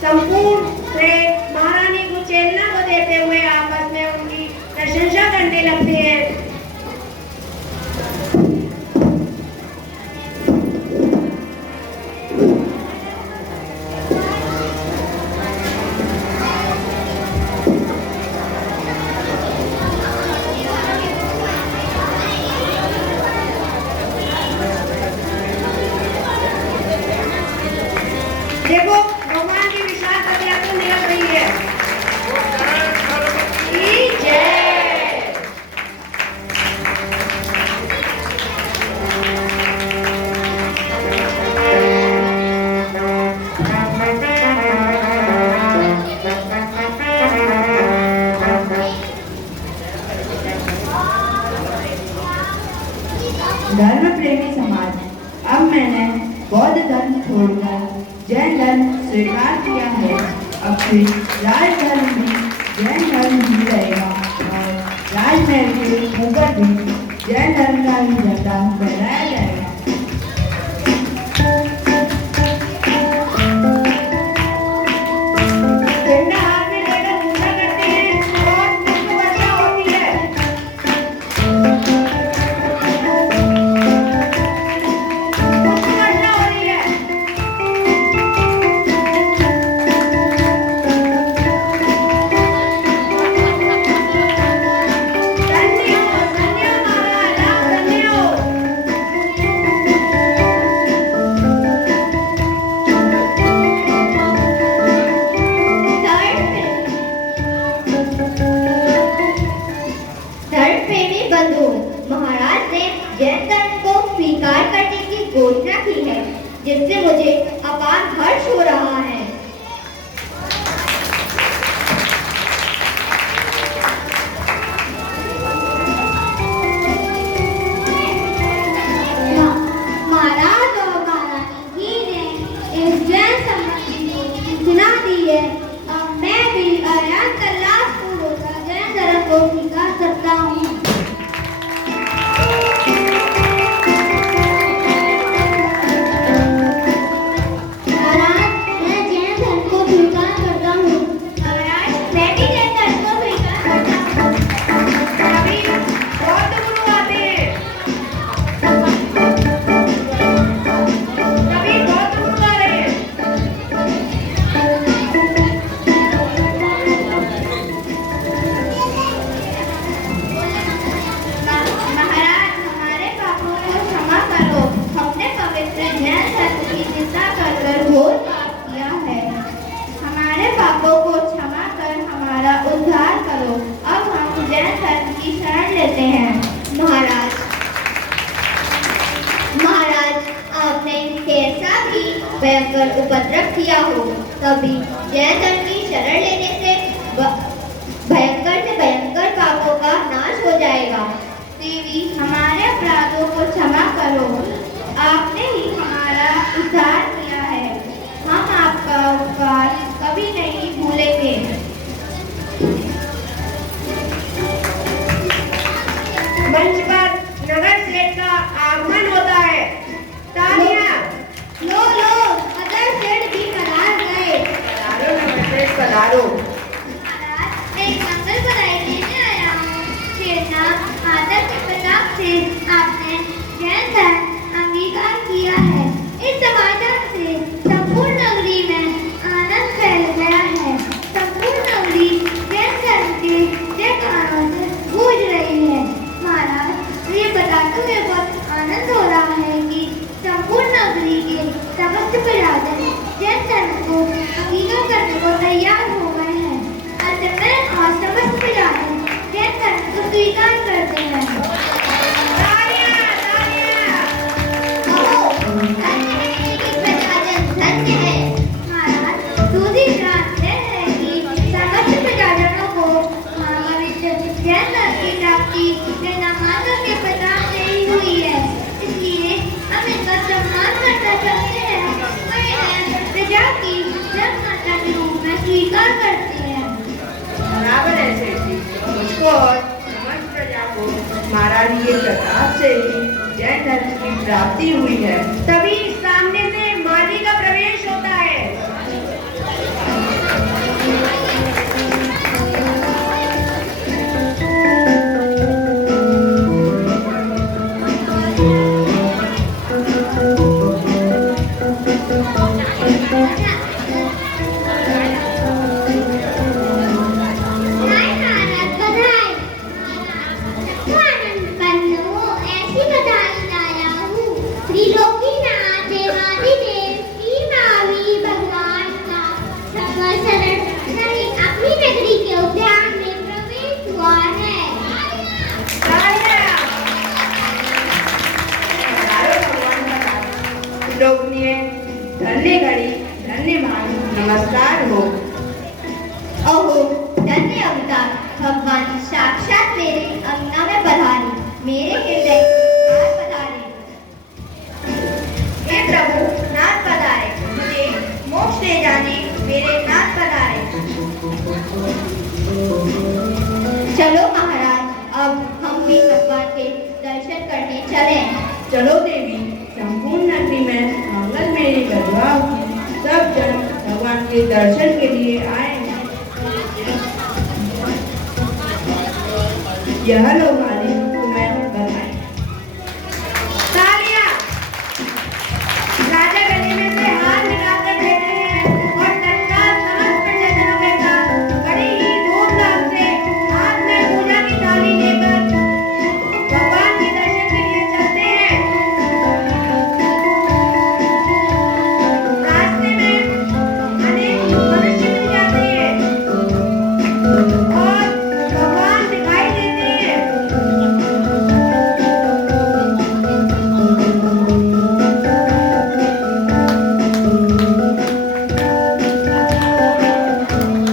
संपूर्ण श्रेय महारानी कुचेलना को देते हुए आपस में उनकी प्रशंसा करने लगते हैं। देखो भगवान की विशाल पदयात्रा निकल रही है। जय। धर्म प्रेमी समाज, अब मैंने बौद्ध धर्म छोड़कर जैन धर्म स्वीकार किया है। अब फिर राज धर्म भी जैन धर्म ही रहेगा और राजमहल के ऊपर भी जैन धर्म का ही झंडा फहराया जाएगा। झंडा हाथ में लेकर पूजा करते हैं और पुष्प वर्षा होती है। पुष्प वर्षा हो रही है। धन्य हो महाराज, आप धन्य हो। धर्म प्रेमी बंधु, महाराज ने जैन धर्म को स्वीकार करने की घोषणा की है, जिससे मुझे अपार हर्ष हो रहा है। महाराज और महारानी जी ने इस जैन संबंधी सूचना दी है। अब मैं भी अरिहंत लाभ पूर्वक जैन धर्म को स्वीकार करता हूँ। महाराज, मैं जैन धर्म को स्वीकार करता हूँ। महाराज, मैं भी जैन धर्म को स्वीकार करता हूँ। अभी बौद्ध गुरु आते हैं। अभी बौद्ध गुरु आ रहे हैं। महाराज, हमारे पापों को क्षमा करो। हमने पवित्र जैन धर्म की निंदा कर घोर पाप किया है। हमारे पापों को क्षमा कर हमारा उद्धार करो। अब हम जैन धर्म की शरण लेते हैं। महाराज, आपने कैसा भी भयंकर उपद्रव किया हो, तभी जैन धर्म की शरण लेने से भयंकर पापों का नाश हो जाएगा। देवी, हमारे अपराधों को क्षमा करो। आपने ही हमारा उद्धार किया है। हम आपका उपकार कभी नहीं भूलेंगे। मंच पर नगर सेठ का आगमन होता है। तालियां। लो, नगर सेठ भी पधार गए। पधारो नगर सेठ, पधारो। महाराज, मैं एक मंगल बधाई देने आया हूँ। शेरनाग माता के प्रताप से आपने जैन धर्म अंगीकार किया है। इस समाचार से संपूर्ण नगरी में आनंद फैल गया है। संपूर्ण नगरी जैन धर्म के जयकारों से गूंज रही है। महाराज, ये बताते हुए बहुत आनंद हो रहा है कि संपूर्ण नगरी के समस्त प्रजाजन जैन धर्म को अंगीकार करने को तैयार हो गए हैं। अंततः और समस्त प्रजाजन जैन धर्म को स्वीकार करते हैं। तालियां, तालियां। अहो, धन्य है कि प्रजाजन धन्य है। महाराज, दूसरी बात यह है कि समस्त प्रजाजनों को पवित्र जैन धर्म की प्राप्ति बिना माता के प्रताप से ही हुई है। इसलिए हम इनका सम्मान करना चाहते हैं। वह इन्हें प्रजा की जन माता के रूप में स्वीकार करते हैं। बराबर है सेठ जी। मुझको और समस्त प्रजा को महारानी प्रताप से ही जैन धर्म की प्राप्ति हुई है। तभी सामने से माली का प्रवेश होता है। भगवान साक्षात मेरे अंगना में पधारे, मेरे हृदय में पधारे। हे प्रभु नाथ पधारे, मुझे मोक्ष दे जाने मेरे नाथ पधारे। चलो महाराज, अब हम भी भगवान के दर्शन करने चलें। चलो देवी, संपूर्ण नगरी में मंगल मेरी गजवा होगी। सब जन भगवान के दर्शन के लिए आए हैं। यह लो मालिक, तुम्हें बधाई। तालियां! राजा गले में से हाथ निकालकर देते हैं और तत्काल समस्त प्रजाजनों के साथ बड़ी ही धूमधाम से हाथ में पूजा की थाली लेकर भगवान के दर्शन के लिए चलते हैं। रास्ते में अनेक मनुष्य मिल जाते हैं और भगवान दिखाई देते हैं।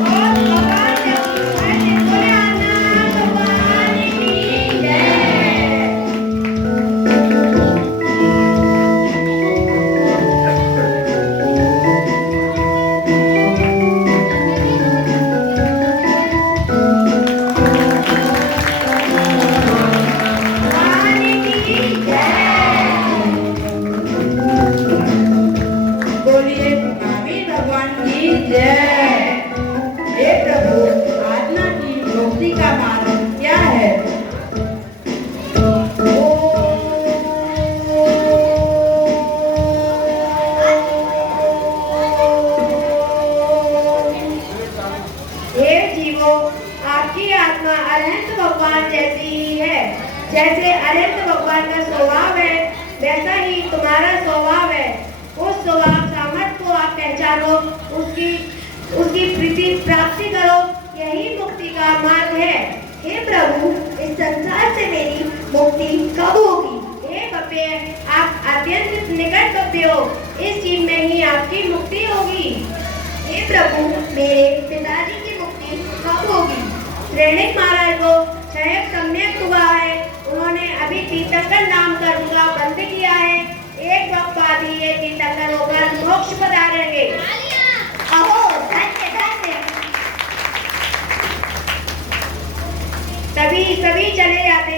और भगवान जब ऐसे बोले आना भगवान की जय। भगवान की जय। बोलिए महावीर भगवान की जय। हे प्रभु, आत्मा की मुक्ति का मार्ग क्या है? हे जीवो, आपकी आत्मा अनंत भगवान जैसी ही है। जैसे अनंत भगवान का स्वभाव है, वैसा ही तुम्हारा स्वभाव है। उस स्वभाव सामर्थ्य को आप पहचानो, उसकी प्रीति प्राप्ति करो, यही मुक्ति का मार्ग है। हे प्रभु, इस संसार से मेरी मुक्ति कब होगी? हे भव्य, आप अत्यंत निकट भव्य हो, इस जीव में ही आपकी मुक्ति होगी। हे प्रभु, मेरे पिताजी की मुक्ति कब होगी? श्रेणिक महाराज को क्षय सम्यक हुआ है, उन्होंने अभी तीर्थंकर नाम का उनका बंद किया है। एक वक्त बाद ही ये तीर्थंकर होकर मोक्ष पधारेंगे। अहो धन्य धन्य। तभी सभी चले जाते